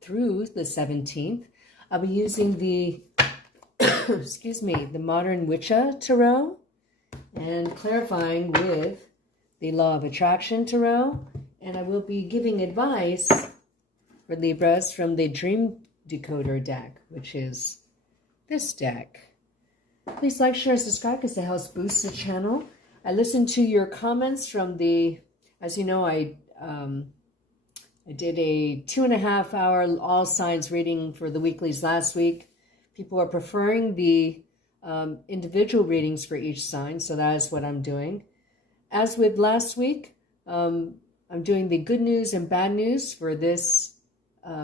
through the 17th. I'll be using the, excuse me, the Modern Witcher Tarot and clarifying with the Law of Attraction Tarot. And I will be giving advice for Libras from the Dream Decoder deck, which is this deck. Please like, share, and subscribe because it helps boost the channel. I listened to your comments from the, as you know, I did a 2.5 hour all signs reading for the weeklies last week. People are preferring the individual readings for each sign, so that is what I'm doing. As with last week, I'm doing the good news and bad news for this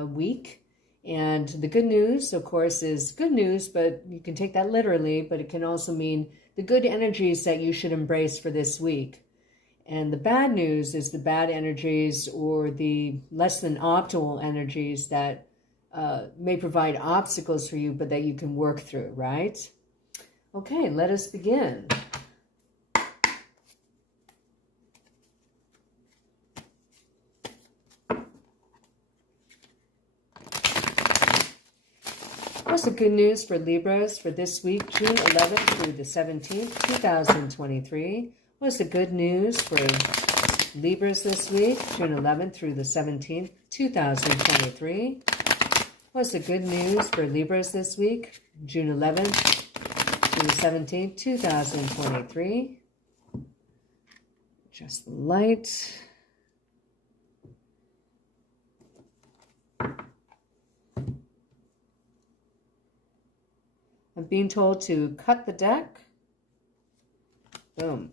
week. And the good news, of course, is good news, but you can take that literally, but it can also mean the good energies that you should embrace for this week. And the bad news is the bad energies or the less than optimal energies that may provide obstacles for you, but that you can work through, right? Okay, let us begin. What's the good news for Libras for this week, June 11th through the 17th, 2023? What's the good news for Libras this week, June 11th through the 17th, 2023? What's the good news for Libras this week, June 11th through the 17th, 2023? Adjust the light. I'm being told to cut the deck. Boom.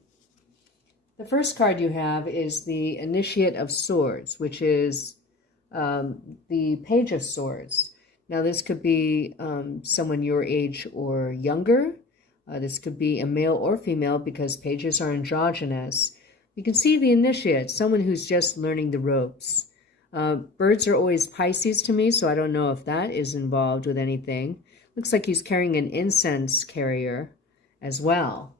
The first card you have is the Initiate of Swords, which is the Page of Swords. Now, this could be someone your age or younger. This could be a male or female because pages are androgynous. You can see the Initiate, someone who's just learning the ropes. Birds are always Pisces to me, so I don't know if that is involved with anything. Looks like he's carrying an incense carrier as well.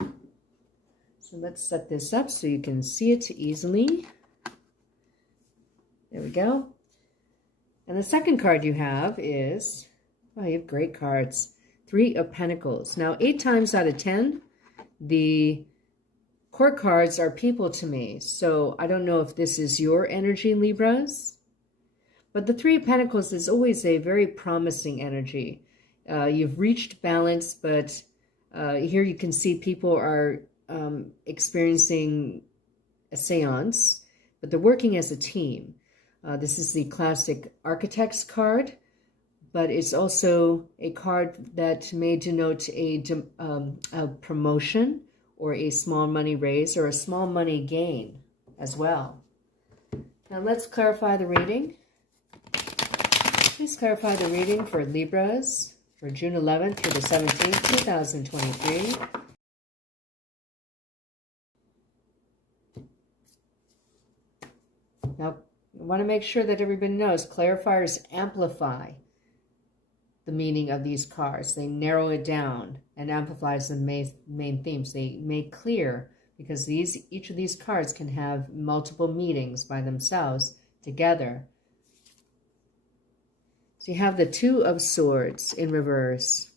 So let's set this up so you can see it easily. There we go. And the second card you have is, oh, you have great cards. 3 of Pentacles. Now, 8 times out of 10, the court cards are people to me. So I don't know if this is your energy, Libras. But the 3 of Pentacles is always a very promising energy. You've reached balance, but here you can see people are experiencing a seance, but they're working as a team. This is the classic Architect's card, but it's also a card that may denote a promotion or a small money raise or a small money gain as well. Now let's clarify the reading. Please clarify the reading for Libras for June 11th through the 17th, 2023. Now, I want to make sure that everybody knows clarifiers amplify the meaning of these cards. They narrow it down and amplifies the main themes. They make clear because each of these cards can have multiple meanings by themselves together. So you have the 2 of Swords in reverse.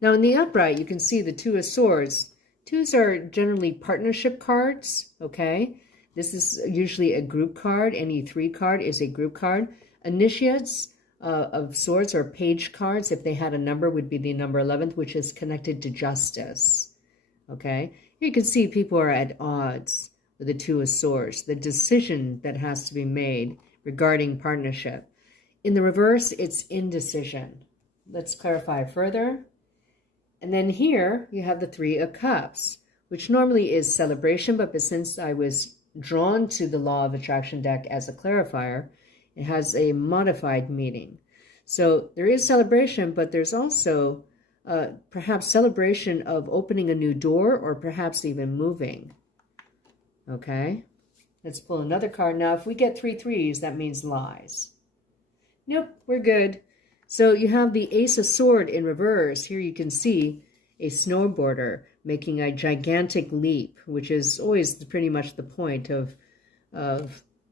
Now in the upright, you can see the 2 of Swords. 2s are generally partnership cards, okay? This is usually a group card. Any 3 card is a group card. Initiates of Swords or page cards, if they had a number, would be the number 11th, which is connected to justice, okay? Here you can see people are at odds with the 2 of Swords, the decision that has to be made regarding partnership. In the reverse, it's indecision. Let's clarify further. And then here you have the 3 of Cups, which normally is celebration, but since I was drawn to the Law of Attraction deck as a clarifier, it has a modified meaning. So there is celebration, but there's also perhaps celebration of opening a new door or perhaps even moving. Okay, let's pull another card. Now, if we get 3 3s, that means lies. Nope, we're good. So you have the Ace of Sword in reverse. Here you can see a snowboarder making a gigantic leap, which is always pretty much the point of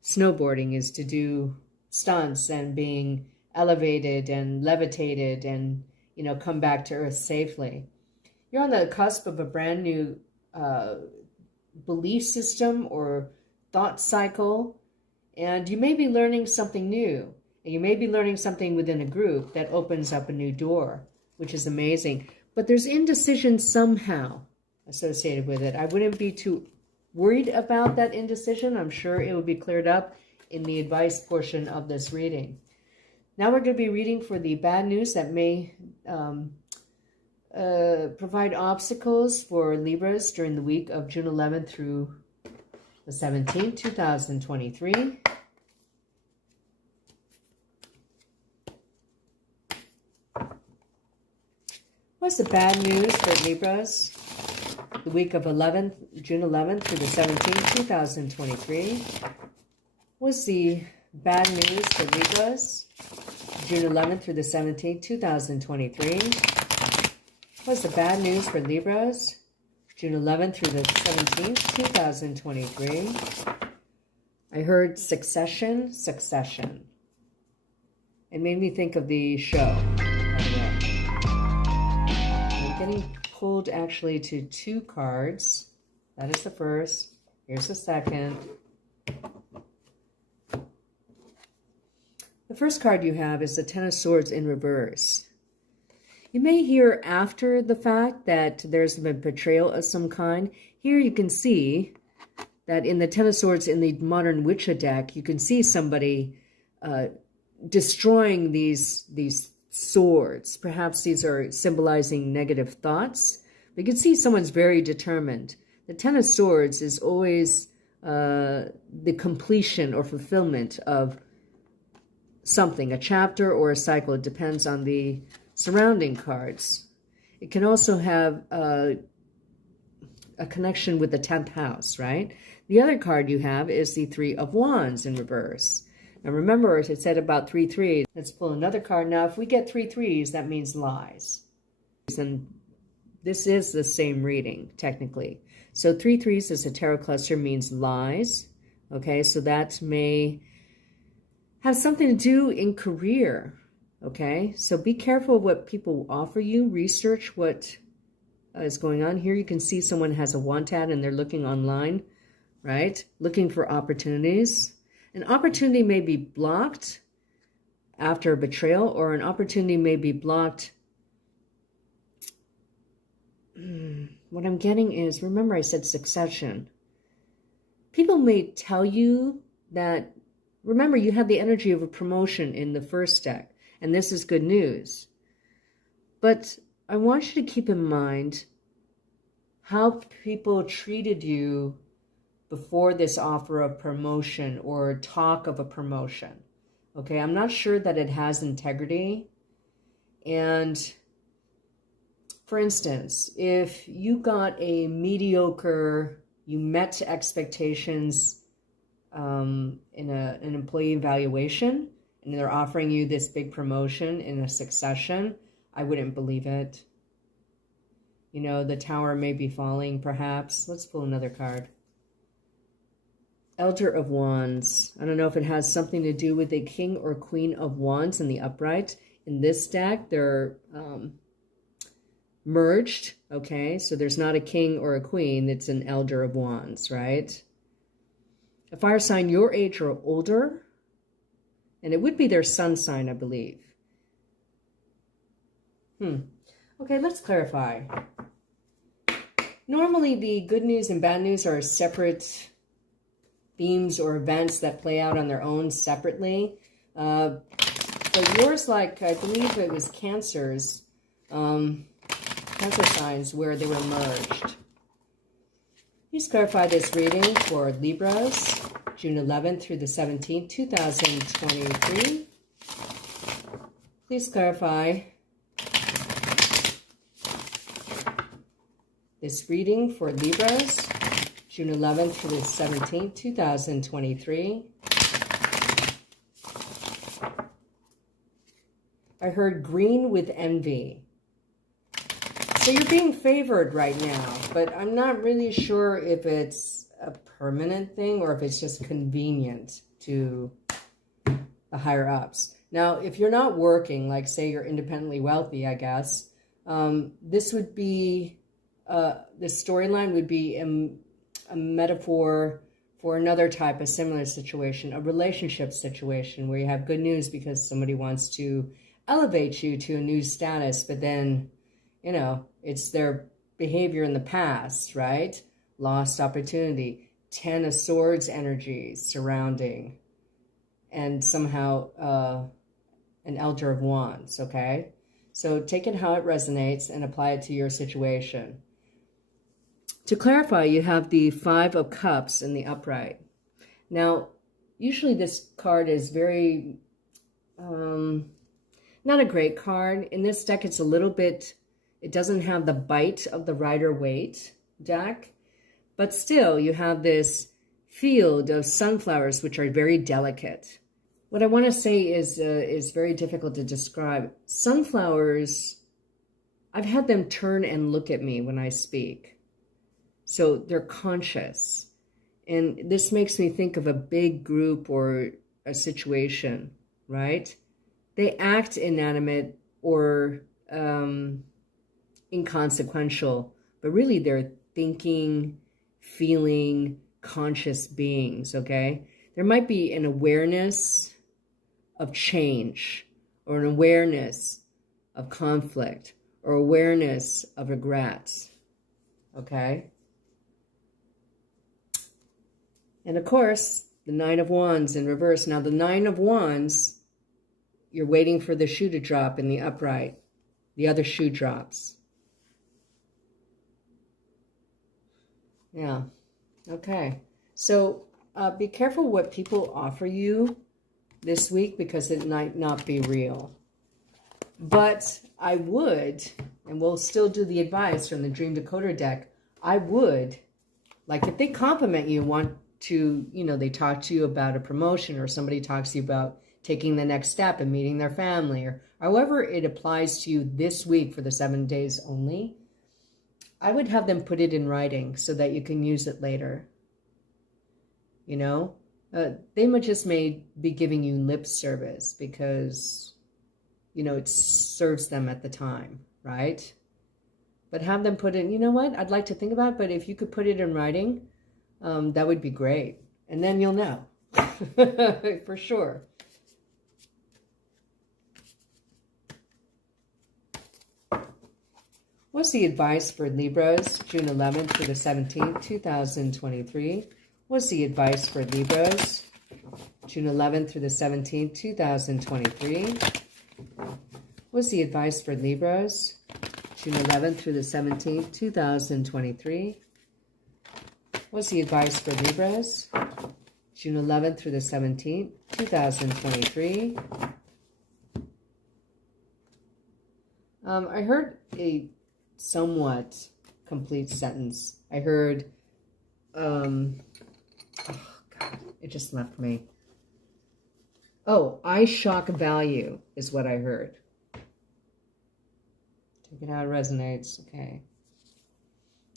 snowboarding is to do stunts and being elevated and levitated and, you know, come back to Earth safely. You're on the cusp of a brand new belief system or thought cycle, and you may be learning something new. And you may be learning something within a group that opens up a new door, which is amazing. But there's indecision somehow associated with it. I wouldn't be too worried about that indecision. I'm sure it will be cleared up in the advice portion of this reading. Now we're going to be reading for the bad news that may provide obstacles for Libras during the week of June 11th through the 17th, 2023. What's the bad news for Libras the week of June 11th through the 17th, 2023? What's the bad news for Libras June 11th through the 17th, 2023? What's the bad news for Libras June 11th through the 17th, 2023? I heard succession. It made me think of the show. Getting pulled actually to two cards. That is the first. Here's the second. The first card you have is the Ten of Swords in reverse. You may hear after the fact that there's been betrayal of some kind. Here you can see that in the Ten of Swords in the modern Witcher deck, you can see somebody destroying these swords. Perhaps these are symbolizing negative thoughts. But you can see someone's very determined. The Ten of Swords is always the completion or fulfillment of something, a chapter or a cycle. It depends on the surrounding cards. It can also have a connection with the 10th house, right? The other card you have is the Three of Wands in reverse. Now remember, it said about 3 threes. Let's pull another card. Now, if we get 3 threes, that means lies. And this is the same reading, technically. So 3 threes as a tarot cluster means lies. Okay, so that may have something to do in career. Okay, so be careful of what people offer you. Research what is going on here. You can see someone has a want ad and they're looking online, right? Looking for opportunities. An opportunity may be blocked after a betrayal, or an opportunity may be blocked. What I'm getting is, remember I said succession. People may tell you that, remember you had the energy of a promotion in the first deck, and this is good news. But I want you to keep in mind how people treated you before this offer of promotion or talk of a promotion. Okay, I'm not sure that it has integrity. And for instance, if you got a mediocre, you met expectations in an employee evaluation, and they're offering you this big promotion in a succession, I wouldn't believe it. You know, the tower may be falling, perhaps. Let's pull another card. Elder of Wands. I don't know if it has something to do with a King or Queen of Wands in the upright. In this deck, they're merged, okay? So there's not a King or a Queen. It's an Elder of Wands, right? A fire sign your age or older. And it would be their sun sign, I believe. Okay, let's clarify. Normally, the good news and bad news are separate themes or events that play out on their own separately. But yours, like, I believe it was Cancer's, Cancer signs where they were merged. Please clarify this reading for Libras, June 11th through the 17th, 2023. Please clarify this reading for Libras, June 11th through the 17th, 2023. I heard green with envy. So you're being favored right now, but I'm not really sure if it's a permanent thing or if it's just convenient to the higher ups. Now, if you're not working, like say you're independently wealthy, I guess, this would be, this storyline would be a metaphor for another type of similar situation, a relationship situation where you have good news because somebody wants to elevate you to a new status, but then, you know, it's their behavior in the past, right? Lost opportunity. 10 of Swords energies surrounding, and somehow an Elder of Wands, okay? So take it how it resonates and apply it to your situation. To clarify, you have the Five of Cups in the upright. Now, usually this card is very, not a great card. In this deck, it's a little bit, it doesn't have the bite of the Rider-Waite deck, but still you have this field of sunflowers, which are very delicate. What I want to say is very difficult to describe. Sunflowers, I've had them turn and look at me when I speak. So they're conscious. And this makes me think of a big group or a situation, right? They act inanimate or inconsequential, but really they're thinking, feeling, conscious beings, okay? There might be an awareness of change, or an awareness of conflict, or awareness of regrets, okay? And of course, the Nine of Wands in reverse. Now the Nine of Wands, you're waiting for the shoe to drop in the upright. The other shoe drops. Yeah, okay. So be careful what people offer you this week because it might not be real. But I would, and we'll still do the advice from the Dream Decoder deck, I would, like if they compliment you, want to, you know, they talk to you about a promotion or somebody talks to you about taking the next step and meeting their family or however it applies to you this week for the 7 days only, I would have them put it in writing so that you can use it later. You know, they may be giving you lip service because, you know, it serves them at the time, right? But have them put in, you know what, I'd like to think about it, but if you could put it in writing, that would be great. And then you'll know for sure. What's the advice for Libras, June 11th through the 17th, 2023? What's the advice for Libras, June 11th through the 17th, 2023? What's the advice for Libras, June 11th through the 17th, 2023? What's the advice for Libras, June 11th through the 17th, 2023? I heard a somewhat complete sentence. I heard, oh God, it just left me. Oh, I shock value is what I heard. Take it how it resonates, okay.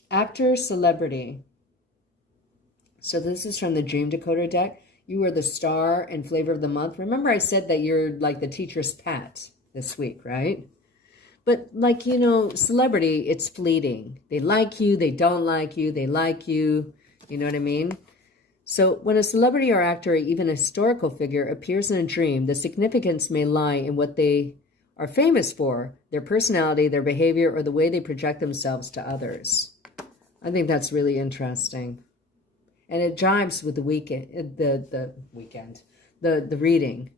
Actor, celebrity. So this is from the Dream Decoder deck. You are the star and flavor of the month. Remember I said that you're like the teacher's pet this week, right? But like, you know, celebrity, it's fleeting. They like you, they don't like you, they like you. You know what I mean? So when a celebrity or actor or even a historical figure appears in a dream, the significance may lie in what they are famous for, their personality, their behavior, or the way they project themselves to others. I think that's really interesting. And it jives with the the reading.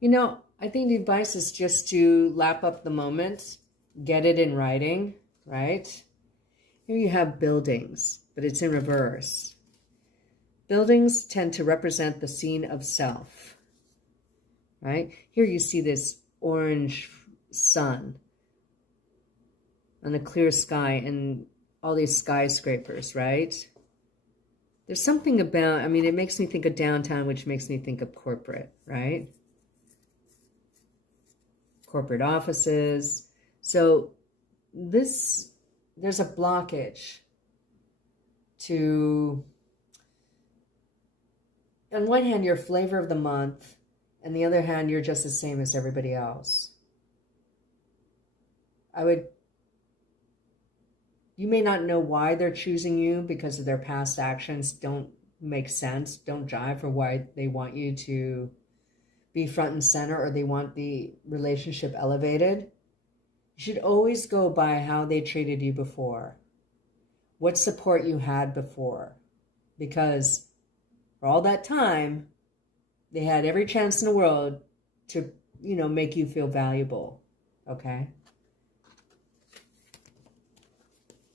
You know, I think the advice is just to lap up the moment, get it in writing, right? Here you have buildings, but it's in reverse. Buildings tend to represent the scene of self, right? Here you see this orange sun on a clear sky and all these skyscrapers, right? There's something about, I mean, it makes me think of downtown, which makes me think of corporate, right? Corporate offices. So this there's a blockage to, on one hand, you're flavor of the month, and the other hand, you're just the same as everybody else. You may not know why they're choosing you because of their past actions don't make sense, don't jive for why they want you to be front and center, or they want the relationship elevated. You should always go by how they treated you before, what support you had before, because for all that time, they had every chance in the world to, make you feel valuable, okay?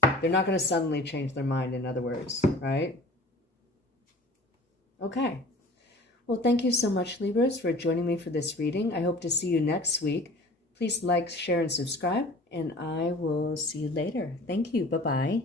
They're not going to suddenly change their mind, in other words, right? Okay. Well, thank you so much, Libras, for joining me for this reading. I hope to see you next week. Please like, share, and subscribe, and I will see you later. Thank you. Bye-bye.